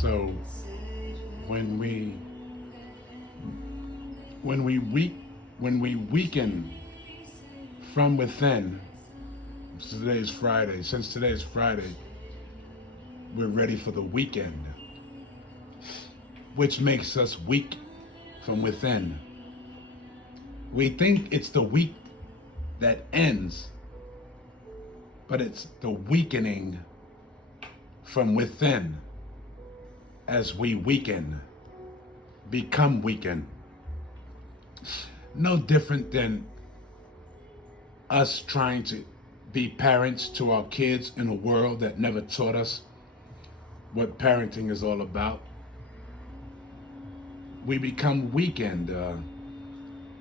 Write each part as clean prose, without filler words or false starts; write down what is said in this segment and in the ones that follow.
So when we when we weak when we weaken from within, today is Friday. Since today is Friday, we're ready for the weekend, which makes us weak from within. We think it's the week that ends, but it's the weakening from within as we weaken, become weakened. No different than us trying to be parents to our kids in a world that never taught us what parenting is all about. We become weakened.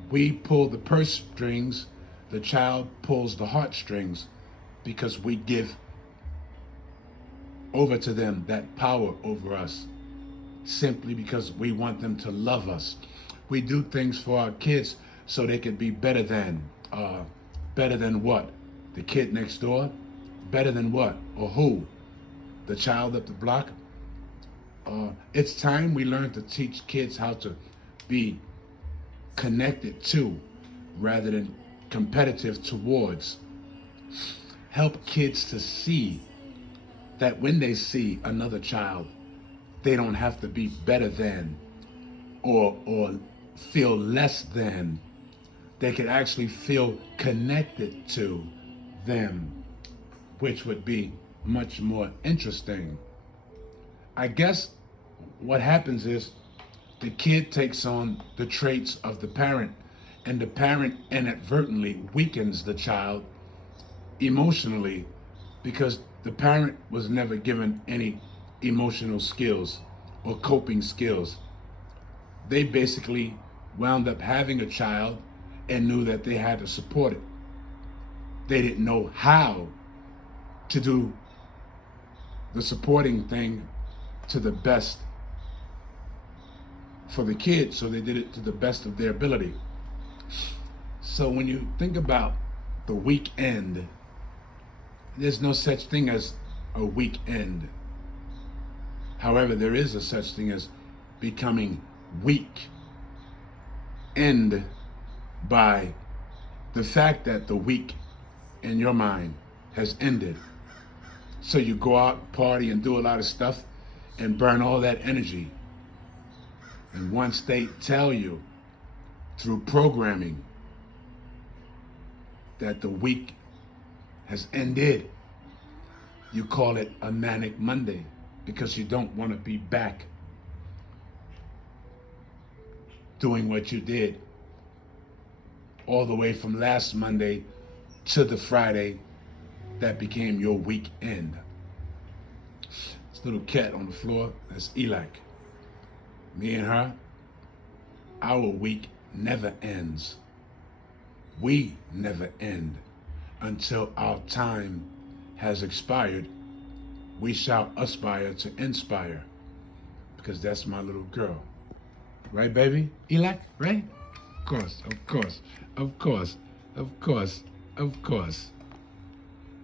We pull the purse strings, the child pulls the heartstrings because we give over to them that power over us simply because we want them to love us. We do things for our kids so they could be better than what? The kid next door? Better than what? Or who? The child up the block? It's time we learn to teach kids how to be connected to rather than competitive towards. Help kids to see that when they see another child, they don't have to be better than or feel less than. They can actually feel connected to them, which would be much more interesting. I guess what happens is the kid takes on the traits of the parent, and the parent inadvertently weakens the child emotionally because the parent was never given any emotional skills or coping skills. They basically wound up having a child and knew that they had to support it. They didn't know how to do the supporting thing to the best for the kid, so they did it to the best of their ability. So when you think about the weekend, there's no such thing as a weekend. However, there is a such thing as becoming weak. End by the fact that the week in your mind has ended. So you go out, party, and do a lot of stuff and burn all that energy. And once they tell you through programming that the week has ended, you call it a manic Monday because you don't want to be back doing what you did all the way from last Monday to the Friday that became your weekend. This little cat on the floor, that's Elac. Me and her, our week never ends. We never end until our time has expired. We shall aspire to inspire because that's my little girl. Right, baby? Elac, right? Of course, of course, of course, of course, of course.